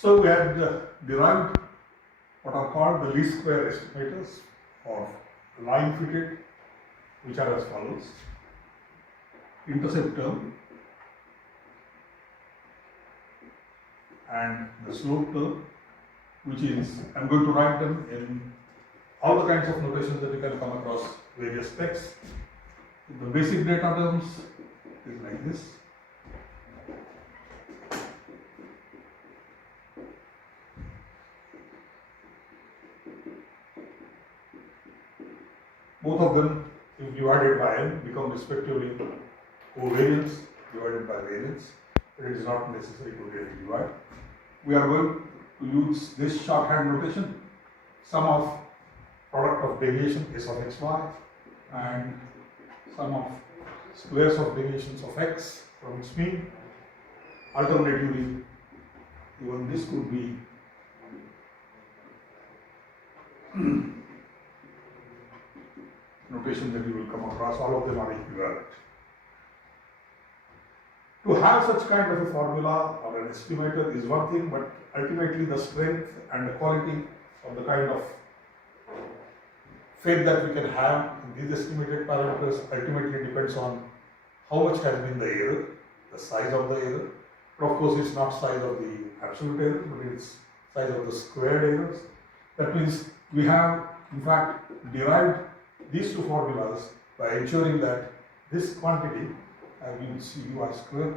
So we had derived what are called the least square estimators or line fitted, which are as follows: intercept term and the slope term, which is, I'm going to write them in all the kinds of notations that you can come across various texts. The basic data terms is like this. Both of them, if divided by n, become respectively covariance divided by variance. It is not necessary to really divide. We are going to use this shorthand notation: sum of product of deviation s of xy and sum of squares of deviations of x from its mean. Alternatively, even this could be notation that you will come across. All of them are equivalent. To have such kind of a formula or an estimator is one thing, but ultimately the strength and the quality of the kind of faith that we can have in these estimated parameters ultimately depends on how much has been the error, the size of the error. But of course, it's not size of the absolute error, but it's size of the squared errors. That means we have, in fact, derived these two formulas by ensuring that this quantity, as we will see ui square,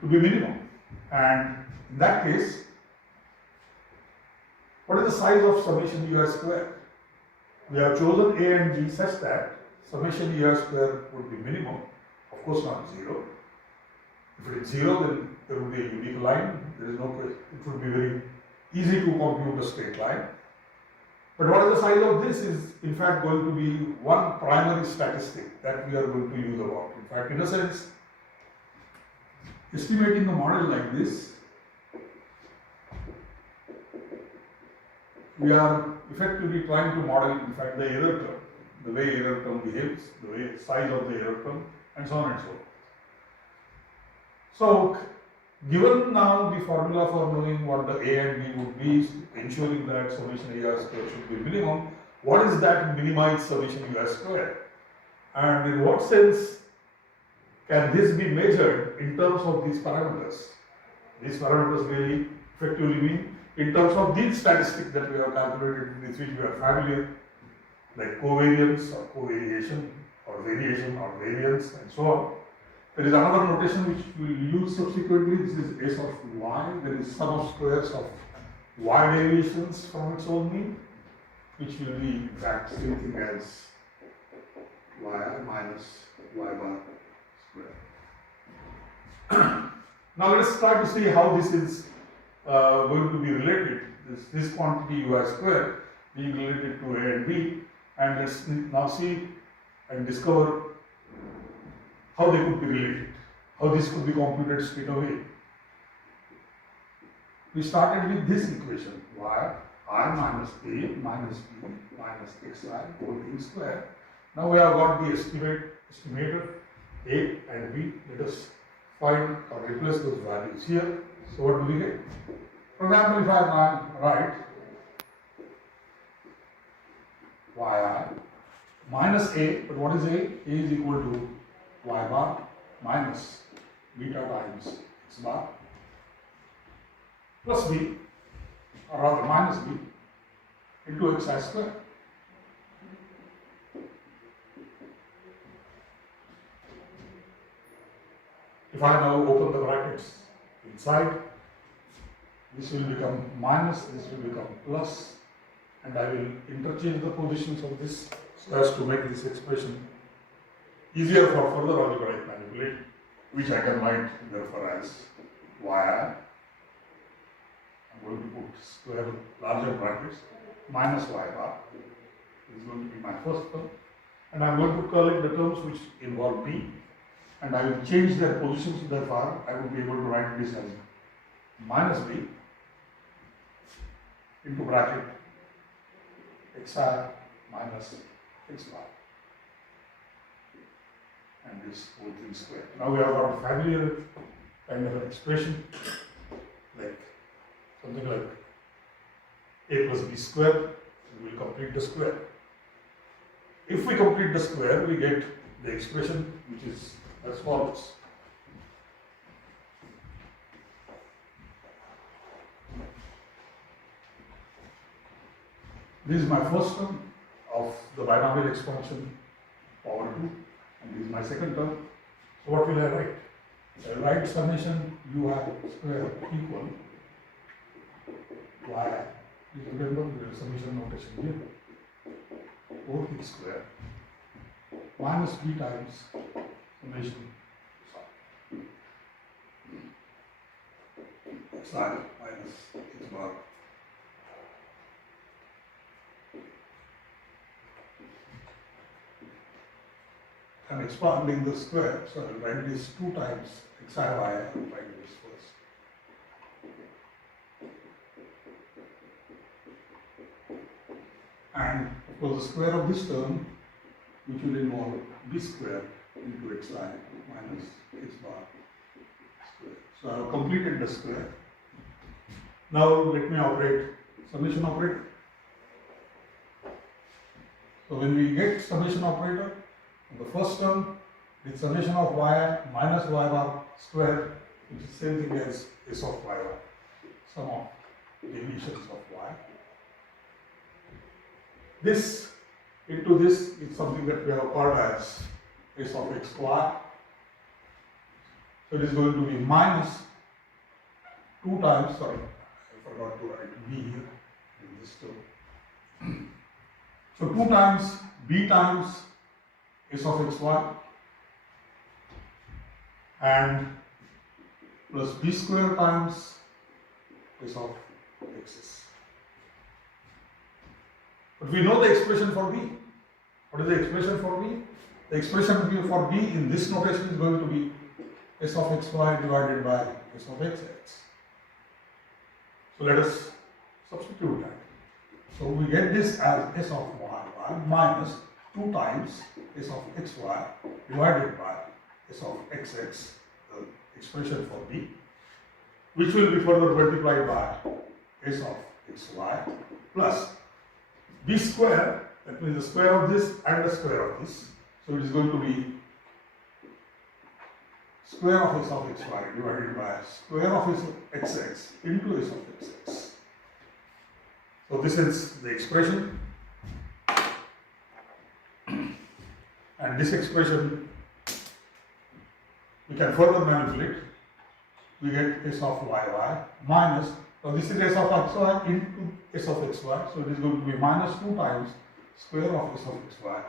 to be minimum. And in that case, what is the size of summation ui square? We have chosen a and b such that summation ui square would be minimum, of course not 0. If it is 0, then there would be a unique line. There is no question. It would be very easy to compute a straight line. But what is the size of this is in fact going to be one primary statistic that we are going to use about. In fact, in a sense, estimating the model like this, we are effectively trying to model, in fact, the error term, the way error term behaves, the way size of the error term, and so on and so forth. So, given now the formula for knowing what the a and b would be, ensuring that summation ui square should be minimum, what is that minimized summation ui square? And in what sense can this be measured in terms of these parameters? These parameters really effectively mean in terms of these statistics that we have calculated, with which we are familiar, like covariance or covariation or variation or variance and so on. There is another notation which we will use subsequently. This is s of y. There is sum of squares of y deviations from its own mean, which will be in fact same thing as y minus y bar square. Now let us try to see how this is going to be related. This quantity ui square being related to a and b, and let's now see and discover how they could be related, how this could be computed straight away. We started with this equation, y r minus a minus b minus xi whole thing square. Now we have got the estimator a and b. Let us find or replace those values here. So what do we get? For example, if I write yi minus a, but what is a? A is equal to y bar minus beta times x bar plus b, or rather minus b, into xi square. If I now open the brackets inside, this will become minus, this will become plus, and I will interchange the positions of this so as to make this expression easier for further algebraic manipulation, which I can write therefore as yi. I'm going to put square larger brackets minus y bar. This is going to be my first term, and I'm going to collect the terms which involve b, and I will change their positions. Therefore, I will be able to write this as minus b into bracket xi minus x bar, and this whole thing square. Now we have got familiar kind of an expression, like something like a plus b square. We will complete the square. If we complete the square, we get the expression which is as follows. This is my first term of the binomial expansion power 2, and this is my second term. So what will I write? I will write summation ui square equal y. Please remember the summation notation here. 4p square minus b times summation xi minus x bar. I'm expanding the square, so I'll write this 2 times xi y. I'll write this first. And of course, the square of this term, which will involve b square into xi minus x bar square. So I have completed the square. Now let me operate summation operator. So when we get summation operator, the first term is summation of y minus y bar square, which is the same thing as s of y bar, sum of deviations of y. This into this is something that we have called as s of xy. So it is going to be minus 2 times, sorry, I forgot to write b here in this term. So 2 times b times s of xy and plus b square times s of xs. But we know the expression for b. What is the expression for b? The expression for b in this notation is going to be s of xy divided by s of xx. So let us substitute that. So we get this as s of y minus 2 times s of xy divided by s of xx, the expression for b, which will be further multiplied by s of xy plus b square, that means the square of this and the square of this. So it is going to be square of s of xy divided by square of s of xx into s of xx. So this is the expression. And this expression we can further manipulate. We get s of yy minus, so this is s of xy into s of xy, so it is going to be minus 2 times square of s of xy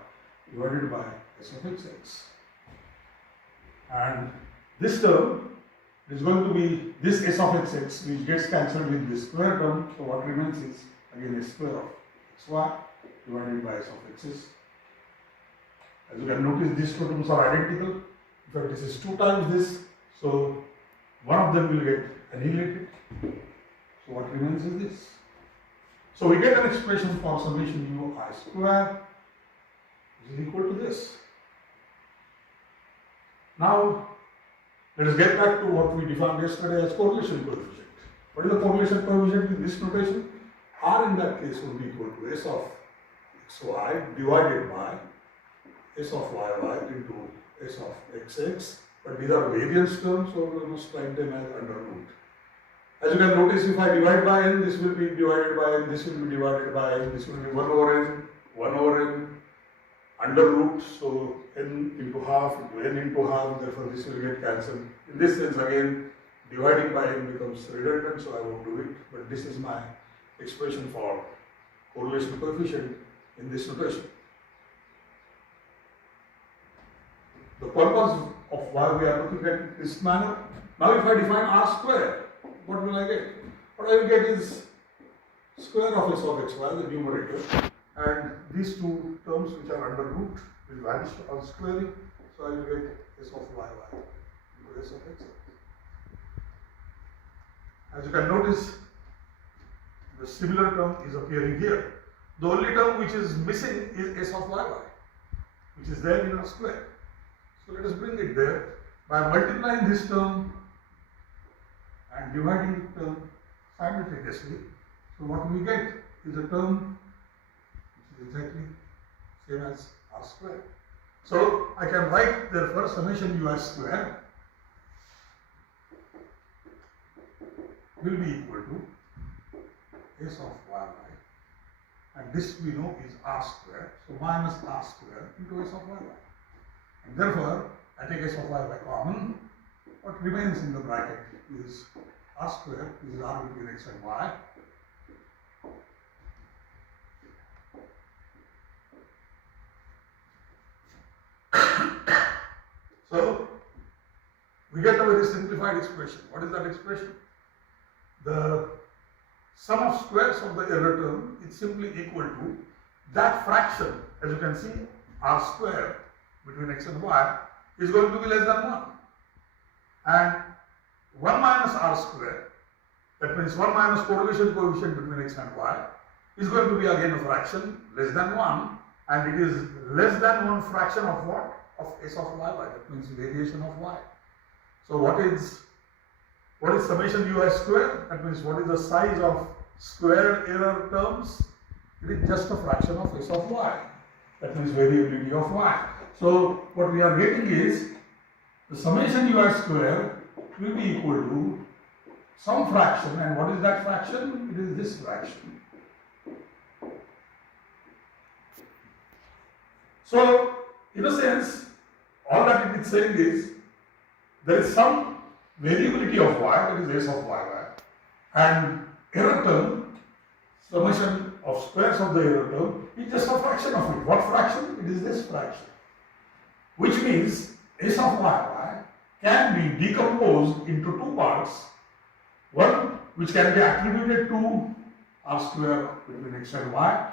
divided by s of xx. And this term is going to be this s of xx, which gets cancelled with this square term, so what remains is again s square of xy divided by s of x's. As you can notice, these two terms are identical. In fact, this is 2 times this, so one of them will get annihilated. So what remains is this. So we get an expression for summation ui square, which is equal to this. Now, let us get back to what we defined yesterday as correlation coefficient. What is the correlation coefficient in this notation? R in that case would be equal to s of xy divided by s of yy into s of xx, but these are variance terms, so we must write them as under root. As you can notice, if I divide by n, this will be divided by n, this will be divided by n, this will be 1 over n, under root, so n into half into n into half, therefore this will get cancelled. In this sense, again, dividing by n becomes redundant, so I won't do it, but this is my expression for correlation coefficient in this notation. The purpose of why we are looking at this manner. Now if I define r square, what will I get? What I will get is square of s of xy, the numerator, and these two terms which are under root will vanish on squaring, so I will get s of yy into s of xy. As you can notice, the similar term is appearing here. The only term which is missing is s of yy, which is there in our square. So let us bring it there by multiplying this term dividing the term simultaneously. So what we get is a term which is exactly same as r square. So I can write therefore summation us square will be equal to s of y, and this we know is r square, so minus r square into s of y. And therefore I take s of y common. What remains in the bracket is r square, which is r between x and y. So we get a very simplified expression. What is that expression? The sum of squares of the error term is simply equal to that fraction. As you can see, r square between x and y is going to be less than 1. And 1 minus r square, that means 1 minus correlation coefficient between x and y, is going to be again a fraction less than 1, and it is less than 1 fraction of what? Of s of y, that means variation of y. So what is summation us square? That means what is the size of square error terms? It is just a fraction of s of y. That means variability of y. So what we are getting is the summation us square will be equal to some fraction, and what is that fraction? It is this fraction. So in a sense, all that it is saying is there is some variability of y, that is s of y, and error term, summation of squares of the error term is just a fraction of it. What fraction? It is this fraction. Which means s of y can be decomposed into two parts. One which can be attributed to r square between x and y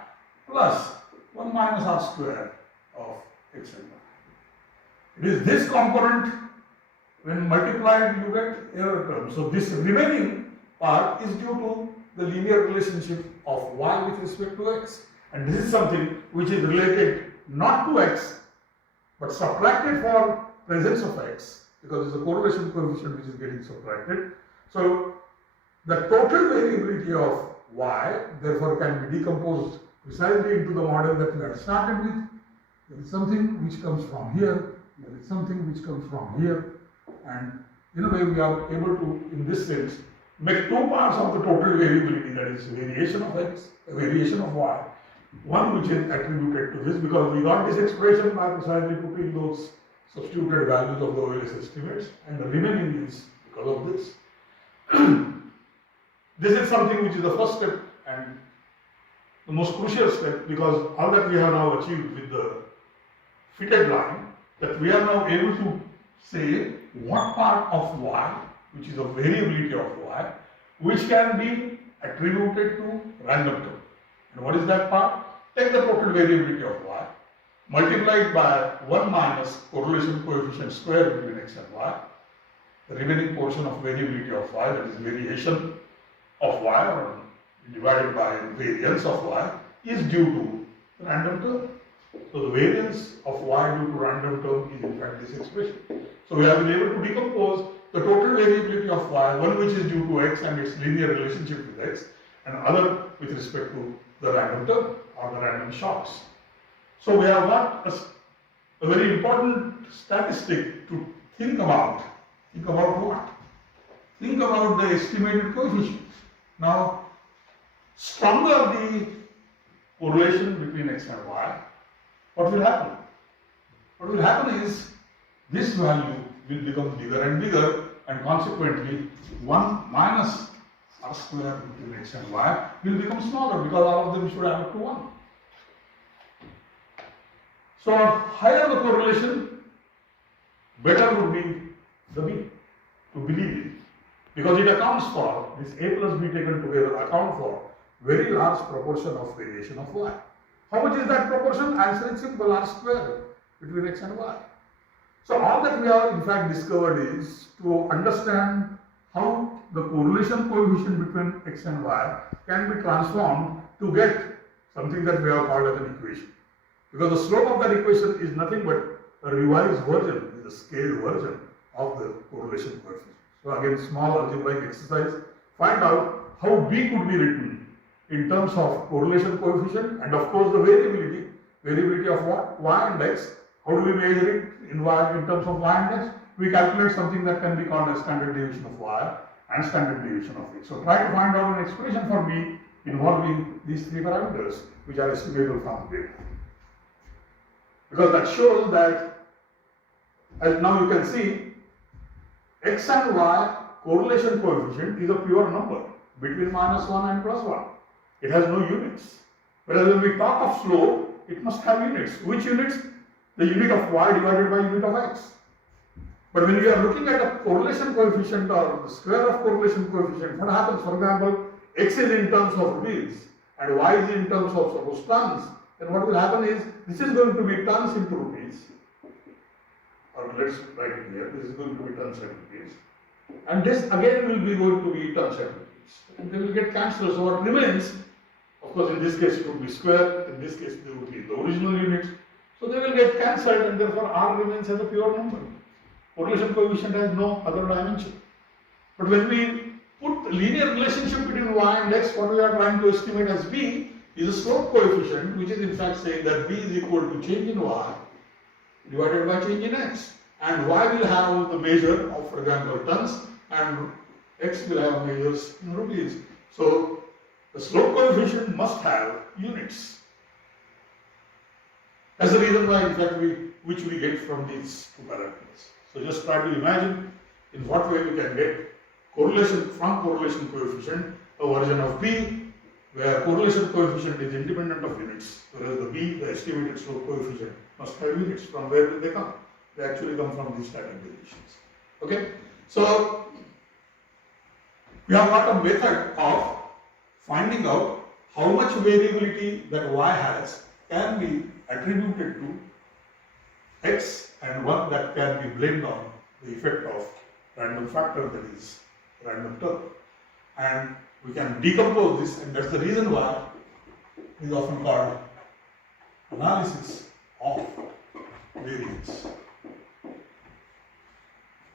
plus 1 minus r square of x and y. It is this component, when multiplied you get error term. So this remaining part is due to the linear relationship of y with respect to x. And this is something which is related not to x but subtracted for presence of x, because it's a correlation coefficient which is getting subtracted. So the total variability of y therefore can be decomposed precisely into the model that we had started with. There is something which comes from here, there is something which comes from here, and in a way we are able to, in this sense, make two parts of the total variability, that is variation of x, variation of y. One which is attributed to this, because we got this expression by precisely putting those substituted values of the OLS estimates, and the remaining is because of this. This is something which is the first step and the most crucial step, because all that we have now achieved with the fitted line, that we are now able to say what part of y, which is a variability of y, which can be attributed to random term. And what is that part? Take the total variability of y, multiplied by 1 minus correlation coefficient square between x and y. The remaining portion of variability of y, that is variation of y, or divided by variance of y, is due to random term. So the variance of y due to random term is in fact this expression. So we have been able to decompose the total variability of y, one which is due to x and its linear relationship with x, and other with respect to the random term or the random shocks. So we have got a very important statistic to think about. Think about what? Think about the estimated coefficients. Now, stronger the correlation between x and y, what will happen? What will happen is this value will become bigger and bigger, and consequently 1 minus r square between x and y will become smaller, because all of them should add up to 1. So higher the correlation, better would be the b, to believe it, because it accounts for, this a plus b taken together account for very large proportion of variation of y. How much is that proportion? Answer is simple, r square between x and y. So all that we have in fact discovered is to understand how the correlation coefficient between x and y can be transformed to get something that we have called as an equation. Because the slope of that equation is nothing but a revised version, is a scaled version of the correlation coefficient. So again, small algebraic exercise. Find out how B could be written in terms of correlation coefficient and of course the variability. Variability of what? Y and X. How do we measure it in terms of Y and X? We calculate something that can be called as standard deviation of Y and standard deviation of X. So try to find out an expression for B involving these three parameters which are estimatable from the data. Because that shows that, as now you can see, X and Y correlation coefficient is a pure number between -1 and +1. It has no units. Whereas when we talk of slope, it must have units. Which units? The unit of Y divided by unit of X. But when we are looking at a correlation coefficient or the square of correlation coefficient, what happens? For example, X is in terms of rupees and Y is in terms of suppose tons. Then what will happen is, this is going to be tons into rupees. Or let's write it here, this is going to be tons and rupees. And this again will be going to be tons and rupees. And they will get cancelled. So what remains, of course in this case it would be square, in this case there would be the original units. So they will get cancelled and therefore R remains as a pure number. Correlation coefficient has no other dimension. But when we put linear relationship between Y and X, what we are trying to estimate as B is a slope coefficient, which is in fact saying that B is equal to change in Y divided by change in X. And Y will have the measure of, for example, tons, and X will have measures in rupees. So the slope coefficient must have units. That's the reason why, in fact, which we get from these two parameters. So just try to imagine in what way we can get correlation from correlation coefficient, a version of B where correlation coefficient is independent of units, whereas the B, the estimated slope coefficient, must have units. From where do they come? They actually come from these standard deviations. Okay? So we have got a method of finding out how much variability that Y has can be attributed to X and one that can be blamed on the effect of random factor, that is random term. And we can decompose this, and that's the reason why it is often called analysis of variance.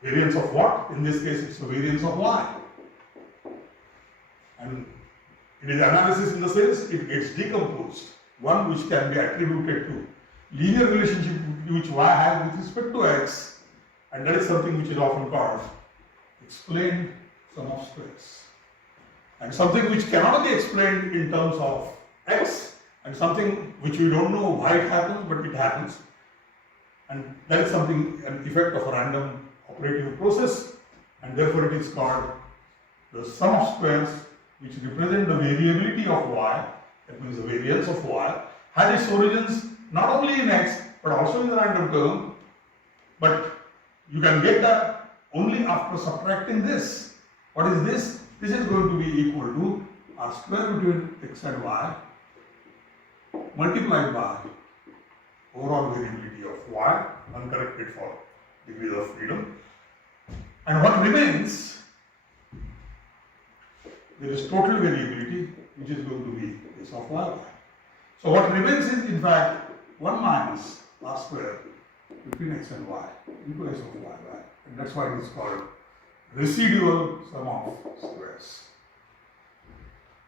Variance of what? In this case, it's the variance of Y. And it is analysis in the sense it gets decomposed. One which can be attributed to linear relationship which Y has with respect to X, and that is something which is often called explained sum of squares. And something which cannot be explained in terms of X, and something which we don't know why it happens, but it happens. And that is something, an effect of a random operative process, and therefore it is called the sum of squares, which represent the variability of Y, that means the variance of Y, has its origins not only in X, but also in the random term. But you can get that only after subtracting this. What is this? This is going to be equal to R square between X and Y multiplied by overall variability of Y, uncorrected for degrees of freedom. And what remains, there is total variability, which is going to be S of Y. So what remains is in fact 1 minus R square between X and Y into S of Y. And that's why it is called residual sum of squares.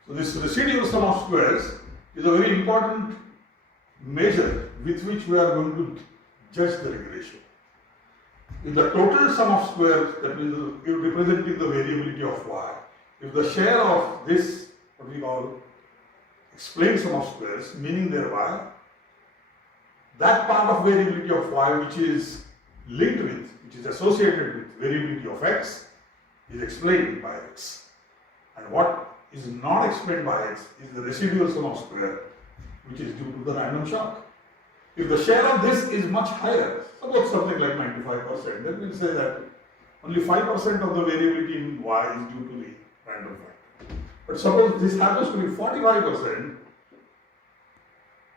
So this residual sum of squares is a very important measure with which we are going to judge the regression. If the total sum of squares, that is representing the variability of Y, if the share of this, what we call explained sum of squares, meaning thereby that part of variability of Y which is linked with, which is associated with variability of X, is explained by X. And what is not explained by X is the residual sum of square, which is due to the random shock. If the share of this is much higher, suppose something like 95%, then we'll say that only 5% of the variability in Y is due to the random factor. But suppose this happens to be 45%,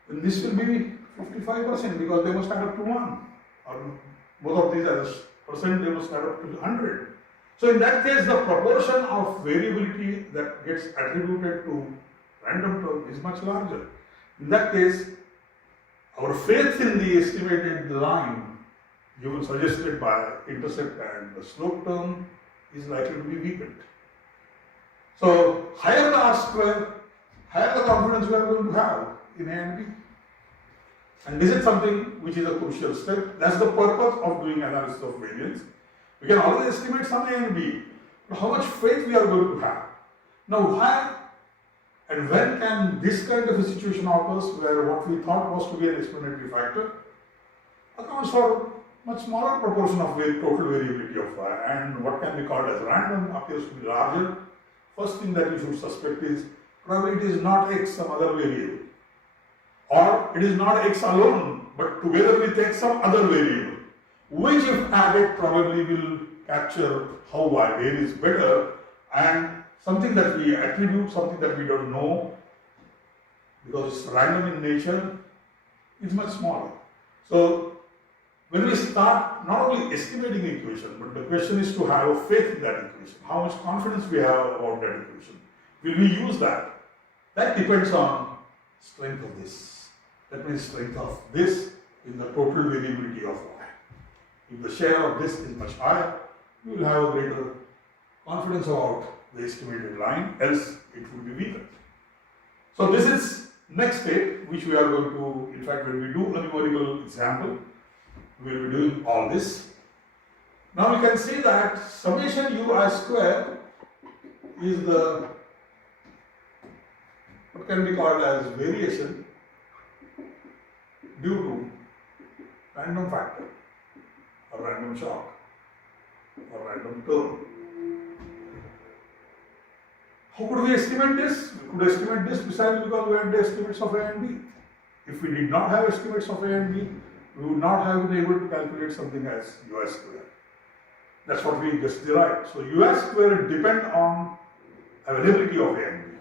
then this will be 55% because they must add up to 1. Or both of these as a percent, they must add up to 100. So in that case, the proportion of variability that gets attributed to random term is much larger. In that case, our faith in the estimated line given suggested by intercept and the slope term is likely to be weakened. So higher the R square, higher the confidence we are going to have in A and B. And this is something which is a crucial step. That's the purpose of doing analysis of variance. We can always estimate some A and B, but how much faith we are going to have. Now why and when can this kind of a situation occurs where what we thought was to be an explanatory factor accounts for much smaller proportion of total variability of Y, and what can be called as random appears to be larger. First thing that you should suspect is probably it is not X, some other variable. Or it is not X alone, but together with X some other variable, which if added probably will capture how Y varies better, and something that we attribute, something that we don't know, because it's random in nature, is much smaller. So when we start not only estimating the equation, but the question is to have a faith in that equation. How much confidence we have about that equation. Will we use that? That depends on strength of this. That means strength of this in the total variability of Y. If the share of this is much higher, you will have a greater confidence about the estimated line, else it would be weaker. So this is next step which we are going to, in fact when we do a numerical example, we will be doing all this. Now we can see that summation ui square is the what can be called as variation due to random factor or random shock or random term. How could we estimate this? We could estimate this precisely because we had the estimates of A and B. If we did not have estimates of A and B, we would not have been able to calculate something as ui square. That's what we just derived. So ui square depend on availability of A and B.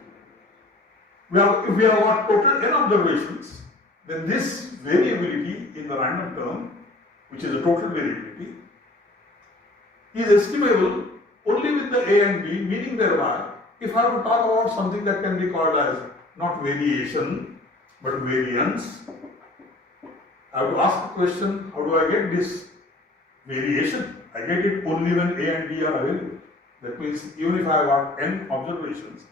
If we have got total n observations, then this variability in the random term, which is the total variability, is estimable only with the A and B, meaning thereby, if I have to talk about something that can be called as not variation, but variance, I have to ask the question, how do I get this variation? I get it only when A and B are available. That means even if I have got n observations,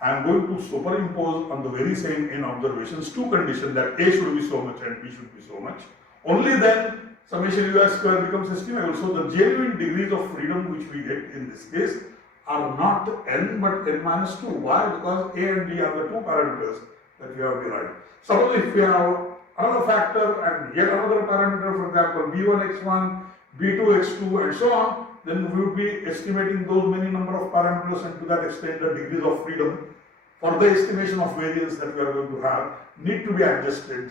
I am going to superimpose on the very same n observations two conditions, that A should be so much and B should be so much. Only then summation ui square becomes estimable. So the genuine degrees of freedom which we get in this case are not n but n minus 2. Why? Because A and B are the two parameters that we have derived. Suppose if we have another factor and yet another parameter, for example b1 x1, b2 x2 and so on, then we would be estimating those many number of parameters, and to that extent the degrees of freedom for the estimation of variance that we are going to have need to be adjusted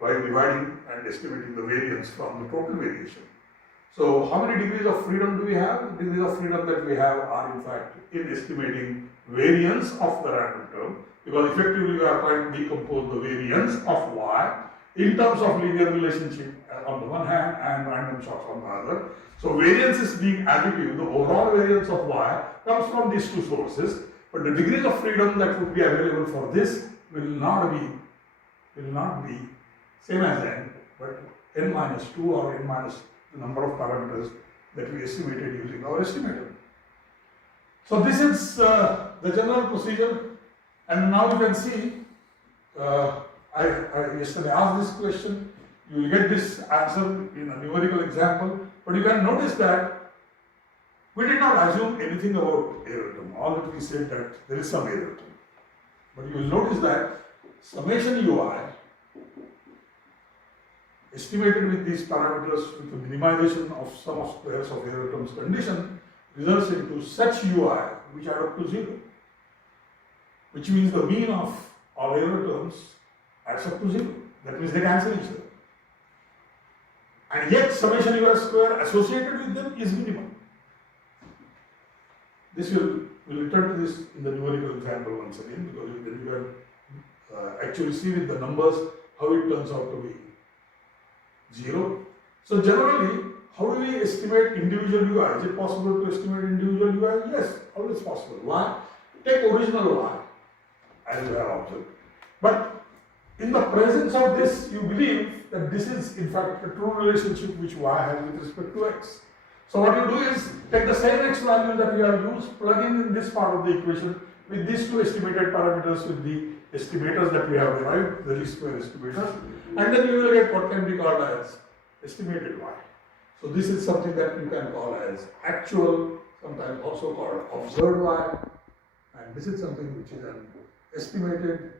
by dividing and estimating the variance from the total variation. So how many degrees of freedom do we have? The degrees of freedom that we have are in fact in estimating variance of the random term, because effectively we are trying to decompose the variance of y in terms of linear relationship on the one hand and random shocks on the other. So variance is being additive. The overall variance of y comes from these two sources, but the degrees of freedom that would be available for this will not be same as n, but n minus 2 or n minus the number of parameters that we estimated using our estimator. So this is the general procedure, and now you can see I yesterday asked this question. You will get this answer in a numerical example, but you can notice that we did not assume anything about error term. All that we said that there is some error term, but you will notice that summation ui estimated with these parameters with the minimization of sum of squares of error terms condition results into such ui which add up to 0, which means the mean of all error terms adds up to 0. That means they cancel each other. And yet summation ui square associated with them is minimum. This we'll return to this in the numerical example once again, because then you can actually see with the numbers how it turns out to be 0. So generally, how do we estimate individual ui? Is it possible to estimate individual ui? Yes, always possible. Why? Take original y as you have observed. But in the presence of this, you believe that this is in fact a true relationship which y has with respect to x. So what you do is take the same x value that we have used, plug in this part of the equation with these two estimated parameters with the estimators that we have derived, the least square estimators, and then you will get what can be called as estimated y. So this is something that you can call as actual, sometimes also called observed y, and this is something which is an estimated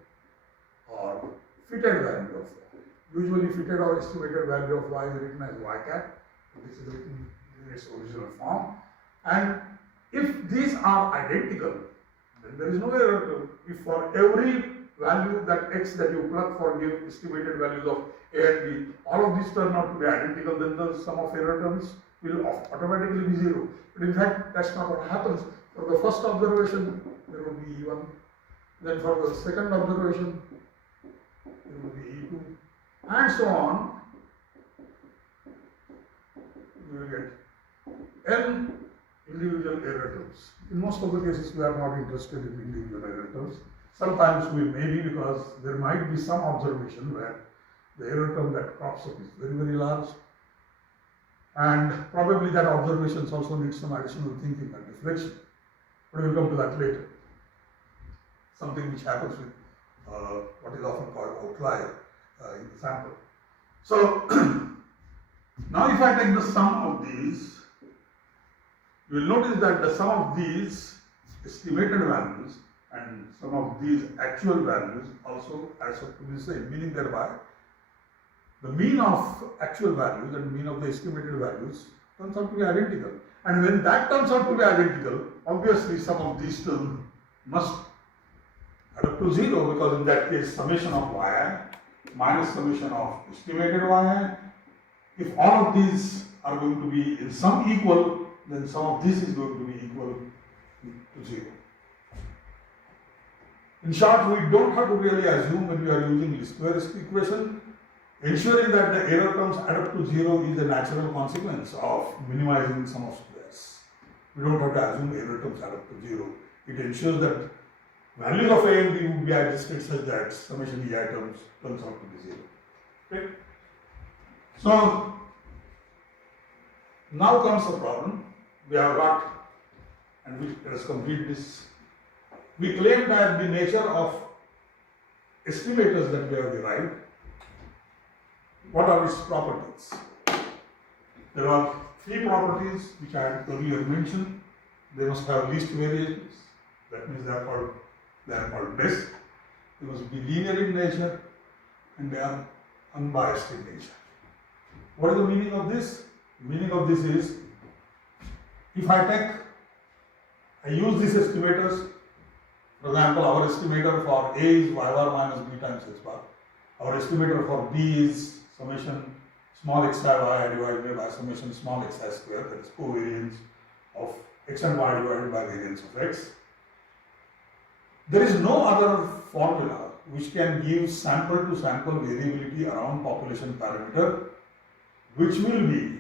or fitted value of y. Usually fitted or estimated value of y is written as y cap. This is written in its original form. And if these are identical, then there is no error. If for every value that x that you plug for give estimated values of a and b, all of these turn out to be identical, then the sum of error terms will automatically be 0. But in fact, that's not what happens. For the first observation, there will be E1. Then for the second observation, there will be E2. And so on. You will get n individual error terms. In most of the cases, we are not interested in individual error terms. Sometimes we may be, because there might be some observation where the error term that crops up is very, very large. And probably that observations also needs some additional thinking and reflection. But we will come to that later. Something which happens with what is often called outlier in the sample. So, now if I take the sum of these, you will notice that the sum of these estimated values and some of these actual values also adds up to the same, meaning thereby the mean of actual values and mean of the estimated values turns out to be identical. And when that turns out to be identical, obviously some of these terms must add up to 0, because in that case summation of yi minus summation of estimated yi, if all of these are going to be in sum equal, then sum of this is going to be equal to 0. In short, we don't have to really assume when we are using least square equation. Ensuring that the error terms add up to 0 is a natural consequence of minimizing sum of squares. We don't have to assume error terms add up to 0. It ensures that values of a and b would be adjusted such that summation ei terms turns out to be 0. Okay? So, now comes the problem. We have got, and let us complete this. We claim that the nature of estimators that we have derived, what are its properties? There are 3 properties which I had earlier mentioned. They must have least variations. That means they are called best. They must be linear in nature, and they are unbiased in nature. What is the meaning of this? The meaning of this is, if I use these estimators. For example, our estimator for A is y bar minus b times x bar. Our estimator for B is summation small x I y divided by summation small x I square, that is covariance of x and y divided by variance of x. There is no other formula which can give sample to sample variability around population parameter which will be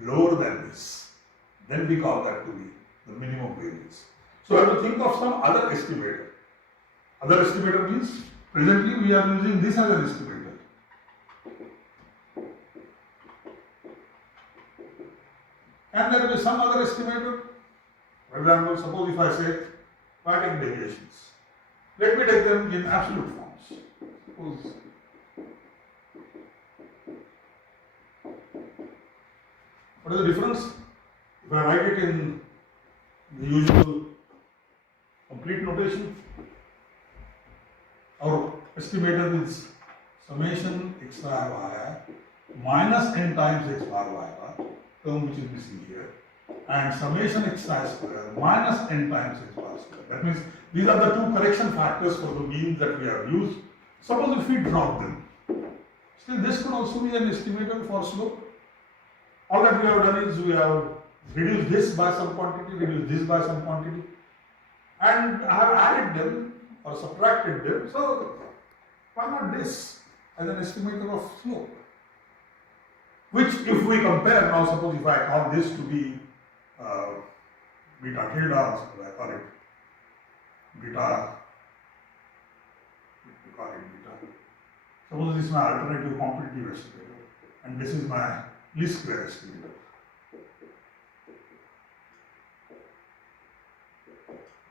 lower than this. Then we call that to be the minimum variance. So I have to think of some other estimator. Other estimator means presently we are using this as an estimator. And there will be some other estimator. For example, suppose if I say quadratic deviations. Let me take them in absolute forms. Suppose what is the difference? If I write it in the usual complete notation, our estimator is summation xi yi minus n times x bar y bar, term which is missing here, and summation xi square minus n times x bar square. That means these are the two correction factors for the means that we have used. Suppose if we drop them, still this could also be an estimator for slope. All that we have done is we have reduced this by some quantity, reduced this by some quantity, and I have added them or subtracted them. So why not this as an estimator of slope? Which, if we compare now, suppose if I call this to be beta tilde, suppose I call it beta. Suppose this is my alternative competitive estimator, and this is my least square estimator.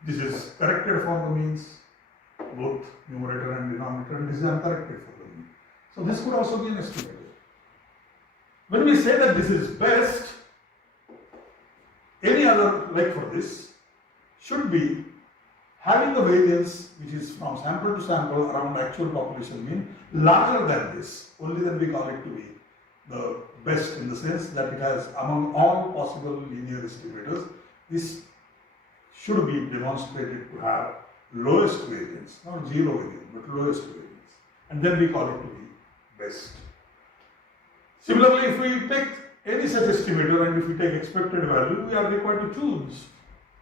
This is corrected for the means, both numerator and denominator, and this is uncorrected for the mean. So this could also be an estimator. When we say that this is best, any other, like for this, should be having a variance which is from sample to sample around actual population mean larger than this, only then we call it to be the best, in the sense that it has, among all possible linear estimators, this should be demonstrated to have lowest variance, not zero variance, but lowest variance, and then we call it to be best. Similarly, if we take any such estimator and if we take expected value, we are required to choose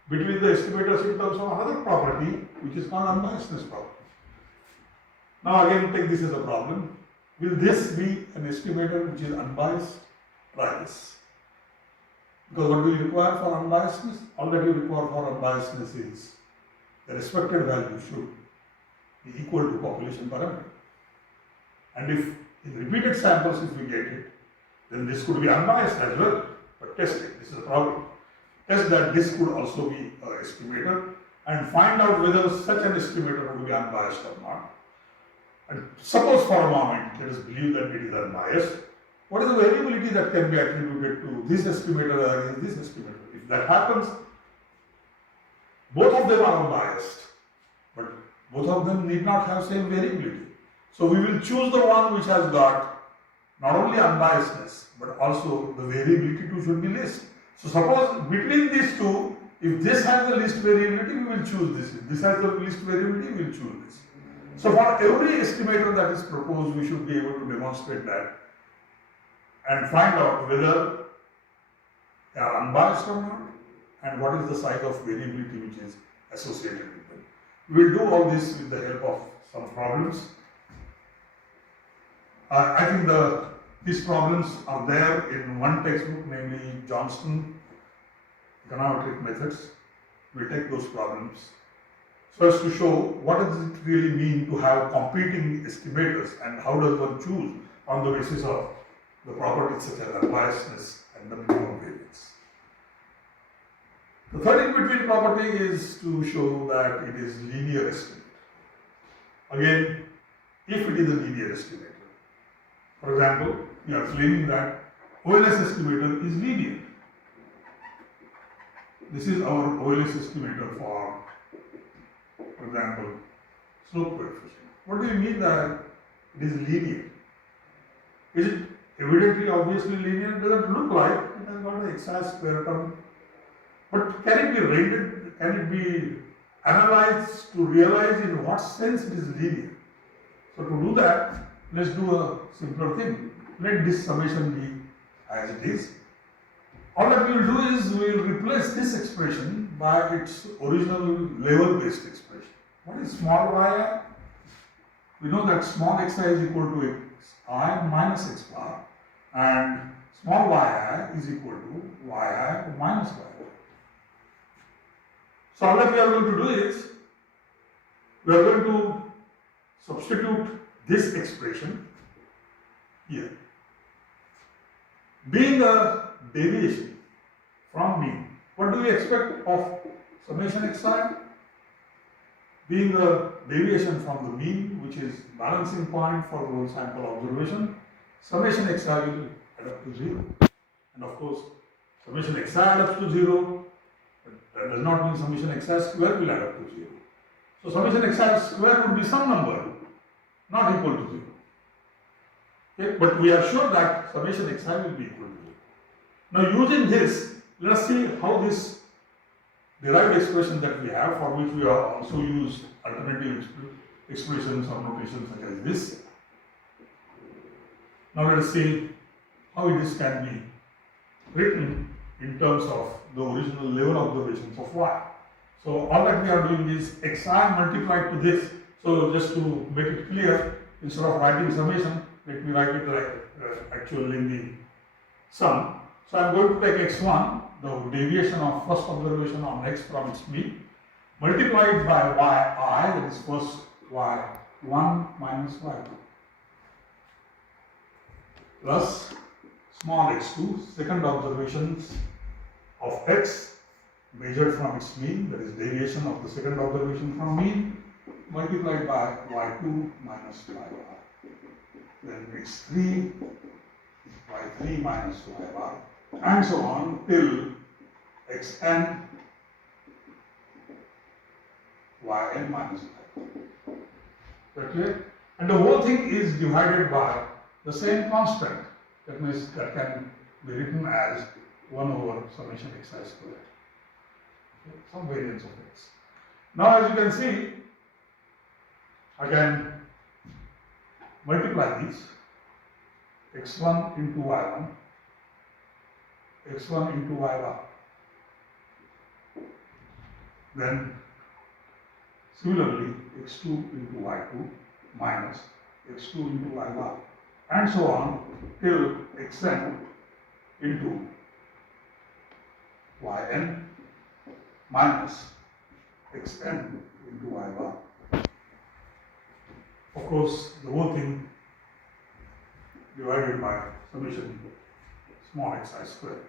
between the estimators in terms of another property which is called unbiasedness property. Now again, take this as a problem. Will this be an estimator which is unbiased? Try this. Because what do you require for unbiasedness? All that you require for unbiasedness is the expected value should be equal to population parameter. And if in repeated samples, if we get it, then this could be unbiased as well. But test it. This is a problem. Test that this could also be an estimator and find out whether such an estimator would be unbiased or not. And suppose for a moment, let us believe that it is unbiased. What is the variability that can be attributed to this estimator against this estimator? If that happens, both of them are unbiased, but both of them need not have same variability. So we will choose the one which has got not only unbiasedness, but also the variability too should be least. So suppose between these two, if this has the least variability, we will choose this. If this has the least variability, we will choose this. So for every estimator that is proposed, we should be able to demonstrate that and find out whether they are unbiased or not and what is the size of variability which is associated with them. We will do all this with the help of some problems. I think these problems are there in one textbook, namely Johnston Econometric Methods. We will take those problems so as to show what does it really mean to have competing estimators and how does one choose on the basis of the properties such as unbiasedness and the minimum variance. The third in between property is to show that it is linear estimator. Again, if it is a linear estimator, for example, we are claiming that OLS estimator is linear. This is our OLS estimator for example, slope coefficient. What do you mean that it is linear? Is it evidently, obviously linear? It doesn't look like it has got an XI square term. But can it be rendered, can it be analyzed to realize in what sense it is linear? So to do that, let's do a simpler thing. Let this summation be as it is. All that we will do is we will replace this expression by its original level-based expression. What is small yi? We know that small xi is equal to I minus x bar and small yi is equal to yi minus yi. So all that we are going to do is we are going to substitute this expression here. Being a deviation from mean, what do we expect of summation xi? Being a deviation from the mean, which is balancing point for the whole sample observation, summation xi will add up to 0. And of course, summation xi add up to 0, but that does not mean summation xi square will add up to 0. So summation xi square would be some number not equal to 0. Okay? But we are sure that summation xi will be equal to 0. Now using this, let us see how this derived expression that we have, for which we are also use alternative expressions or notations such as this. Now let us see how this can be written in terms of the original level observations of y. So all that we are doing is xi multiplied to this. So just to make it clear, instead of writing summation, let me write it actually in the sum. So I am going to take x1, the deviation of first observation on x from its mean, multiplied by yi, that is first y1 minus y2, plus small x2, second observations of x measured from its mean, that is deviation of the second observation from mean, multiplied by y2 minus y bar. Then x3, y3 minus y bar, and so on till xn, yn minus y. Okay? And the whole thing is divided by the same constant. That means that can be written as 1 over summation xi squared. Okay? Some variance of x. Now as you can see, I can multiply these x1 into y1, x1 into y bar. Then similarly x2 into y2 minus x2 into y bar, and so on till xn into yn minus xn into y bar. Of course, the whole thing divided by summation small xi squared.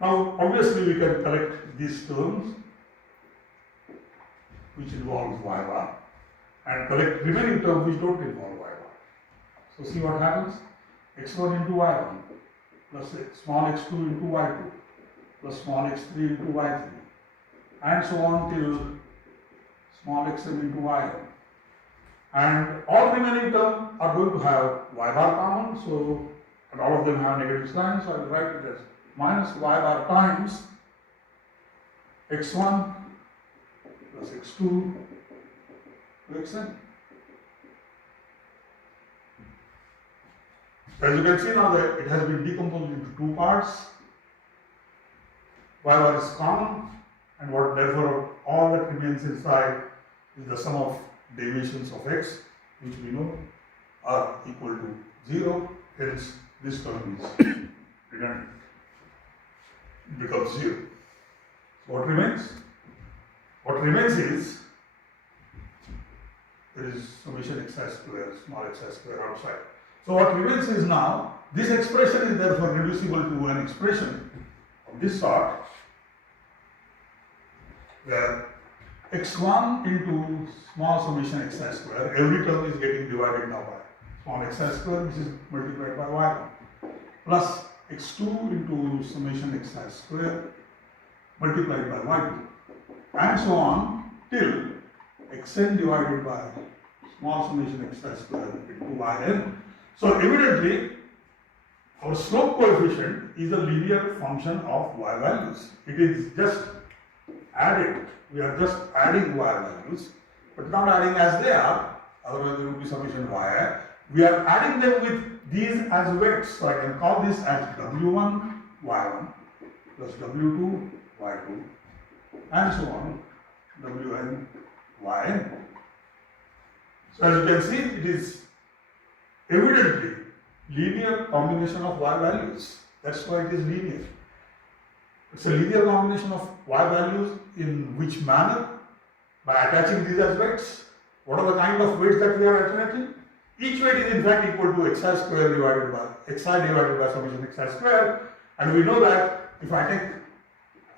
Now, obviously, we can collect these terms which involves y bar and collect remaining terms which don't involve y bar. So, see what happens? x1 into y1 plus small x2 into y2 plus small x3 into y3 and so on till small xm into yn. And all remaining terms are going to have y bar common, so and all of them have negative signs, so I will write it as minus y bar times x1 plus x2 to xn. As you can see now that it has been decomposed into two parts. Y bar is common, and what therefore all that remains inside is the sum of deviations of x, which we know are equal to 0, hence this term is redundant. It becomes 0. So what remains? What remains is there is summation xi square, small xi square outside. So what remains is now this expression is therefore reducible to an expression of this sort, where x1 into small summation xi square, every term is getting divided now by small xi square, which is multiplied by y1, plus x2 into summation xi square multiplied by y2, and so on till xn divided by small summation xi square into yn. So evidently, our slope coefficient is a linear function of y values. It is just added. We are just adding y values, but not adding as they are, otherwise there would be summation yi. We are adding them with these as weights, so I can call this as w1 y1 plus w2 y2 and so on wn yn. So as you can see, it is evidently linear combination of y values. That's why it is linear. It's a linear combination of y values in which manner? By attaching these as weights. What are the kind of weights that we are attaching? Each weight is in fact equal to xi square divided by summation xi square, and we know that if I take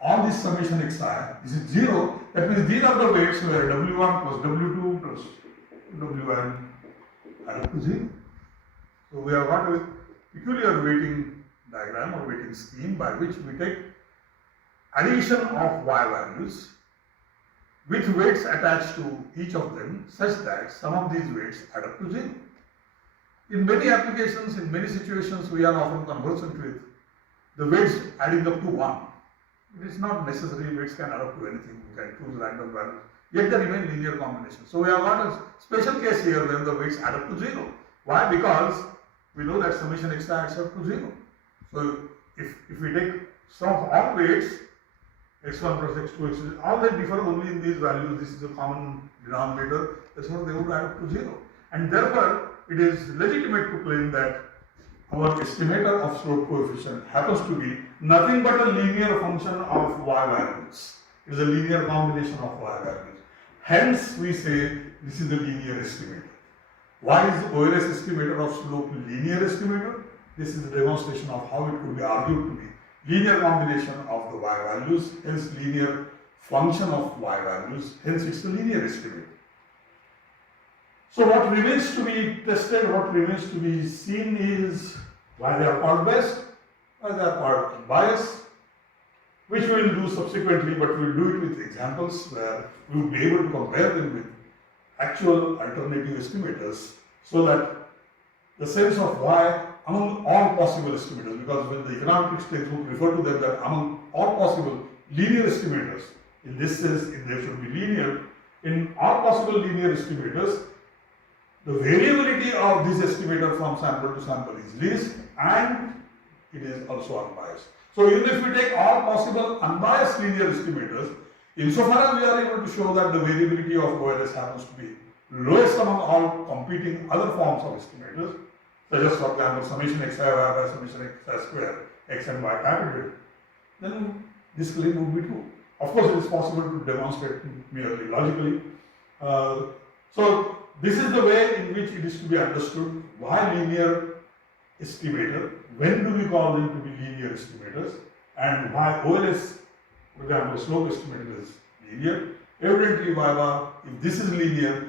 on this summation xi, this is 0, that means these are the weights where w1 plus w2 plus wn add up to 0. So we have got a peculiar weighting diagram or weighting scheme by which we take addition of y values with weights attached to each of them such that some of these weights add up to 0. In many applications, in many situations, we are often conversant with the weights adding up to 1. It is not necessary, weights can add up to anything, we can choose random values, yet they remain linear combinations. So we have got a special case here where the weights add up to 0. Why? Because we know that summation xi adds up to 0. So if we take sum of all weights, x1 plus x2, x2, all they differ only in these values. This is a common denominator, that's what they would add up to 0. And therefore, it is legitimate to claim that our estimator of slope coefficient happens to be nothing but a linear function of y values. It is a linear combination of y values. Hence, we say this is the linear estimator. Why is OLS estimator of slope linear estimator? This is a demonstration of how it could be argued to be linear combination of the y values, hence linear function of y values, hence it's a linear estimate. So what remains to be tested, what remains to be seen is why they are called best, why they are called unbiased, which we will do subsequently, but we will do it with examples where we will be able to compare them with actual alternative estimators, so that the sense of why among all possible estimators, because when the econometrics textbook refer to them that among all possible linear estimators, in this sense they should be linear, in all possible linear estimators, the variability of this estimator from sample to sample is least and it is also unbiased. So even if we take all possible unbiased linear estimators, insofar as we are able to show that the variability of OLS happens to be lowest among all competing other forms of estimators, such as for example summation xi y by summation xi square, x and y capital, then this claim would be true. Of course, it is possible to demonstrate merely logically. So this is the way in which it is to be understood why linear estimator, when do we call them to be linear estimators, and why OLS, for example, slope estimator is linear. Evidently, y bar, if this is linear,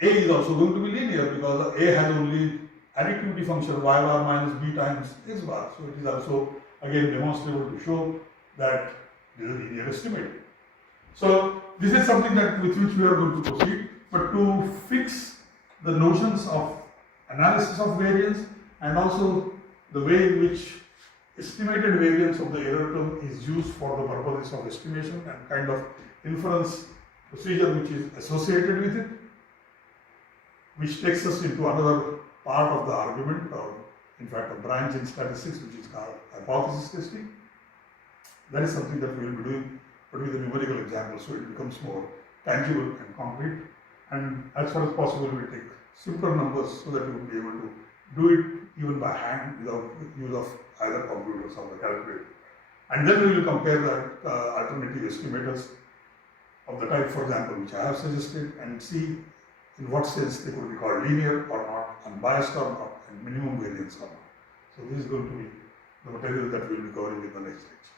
A is also going to be linear because A has only additivity function y bar minus b times x bar. So it is also again demonstrable to show that this is a linear estimate. So this is something that with which we are going to proceed, but to fix the notions of analysis of variance and also the way in which estimated variance of the error term is used for the purposes of estimation and kind of inference procedure which is associated with it, which takes us into another part of the argument, or in fact a branch in statistics which is called hypothesis testing. That is something that we will be doing, but with a numerical example, so it becomes more tangible and concrete. And as far as possible, we will take simpler numbers so that we will be able to do it even by hand without use of either computers or the calculator. And then we will compare the alternative estimators of the type, for example, which I have suggested, and see in what sense they could be called linear or not, unbiased or not, and minimum variance or not. So this is going to be the material that we will be covering in the next lecture.